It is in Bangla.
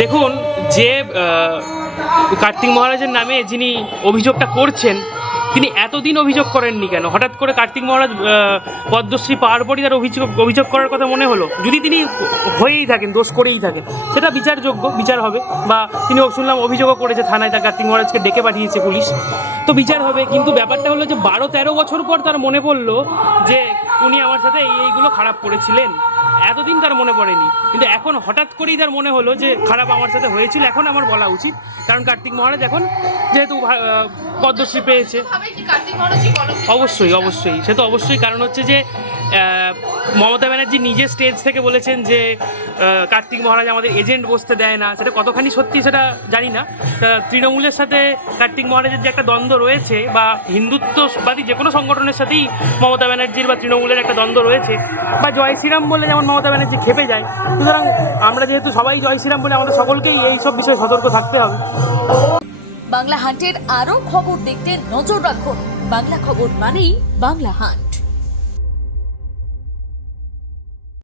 দেখুন, যে কার্তিক মহারাজের নামে যিনি অভিযোগটা করছেন, তিনি এতদিন অভিযোগ করেননি কেন? হঠাৎ করে কার্তিক মহারাজ পদ্মশ্রী পাওয়ার পরই তার অভিযোগ করার কথা মনে হলো? যদি তিনি হয়েই থাকেন, দোষ করেই থাকেন, সেটা বিচারযোগ্য, বিচার হবে। বা তিনি শুনলাম অভিযোগও করেছে থানায়, তার কার্তিক মহারাজকে ডেকে পাঠিয়েছে পুলিশ, তো বিচার হবে। কিন্তু ব্যাপারটা হলো যে 12-13 বছর পর তার মনে পড়লো যে উনি আমার সাথে এইগুলো খারাপ করেছিলেন। এতদিন তার মনে পড়েনি, কিন্তু এখন হঠাৎ করেই তার মনে হলো যে খারাপ আমার সাথে হয়েছিল, এখন আমার বলা উচিত। কারণ কার্তিক মহারাজ এখন যেহেতু পদ্মশ্রী পেয়েছে, অবশ্যই অবশ্যই, সে তো অবশ্যই। কারণ হচ্ছে যে মমতা ব্যানার্জি নিজে স্টেজ থেকে বলেছেন যে কার্তিক মহারাজ আমাদের এজেন্ট বসতে দেয় না। সেটা কতখানি সত্যি সেটা জানি না। তৃণমূলের সাথে কার্তিক মহারাজের যে একটা দ্বন্দ্ব রয়েছে, বা হিন্দুত্ববাদী যে কোনো সংগঠনের সাথেই মমতা ব্যানার্জির বা তৃণমূলের একটা দ্বন্দ্ব রয়েছে, বা জয় শ্রীরাম বলে যেমন মমতা ব্যানার্জি খেপে যায়, সুতরাং আমরা যেহেতু সবাই জয় শ্রীরাম বলে, আমাদের সকলকেই এই সব বিষয়ে সতর্ক থাকতে হবে। বাংলা হান্টের আরও খবর দেখতে নজর রাখুন। বাংলা খবর মানেই বাংলা হান্ট।